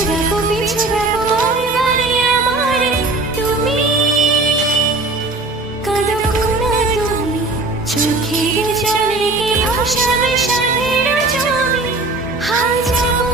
পিছু রাখো বারে বারে আমারে তুমি কাঁদো না তুমি চোখের জলে কি ভাসাবে সাধের জমি হাই যাবো